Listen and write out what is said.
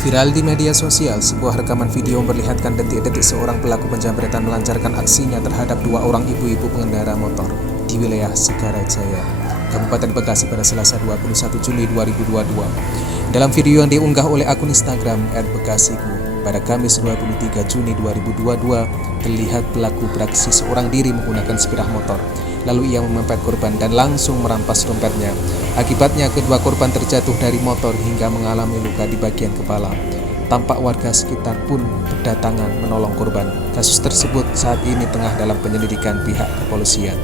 Viral di media sosial, sebuah rekaman video memperlihatkan detik-detik seorang pelaku penjamretan melancarkan aksinya terhadap dua orang ibu-ibu pengendara motor di wilayah Segarajaya, Kabupaten Bekasi pada Selasa 21 Juli 2022. Dalam video yang diunggah oleh akun Instagram @bekasiku pada Kamis 23 Juni 2022, terlihat pelaku beraksi seorang diri menggunakan sepeda motor. Lalu ia memepet korban dan langsung merampas dompetnya. Akibatnya kedua korban terjatuh dari motor hingga mengalami luka di bagian kepala. Tampak warga sekitar pun berdatangan menolong korban. Kasus tersebut saat ini tengah dalam penyelidikan pihak kepolisian.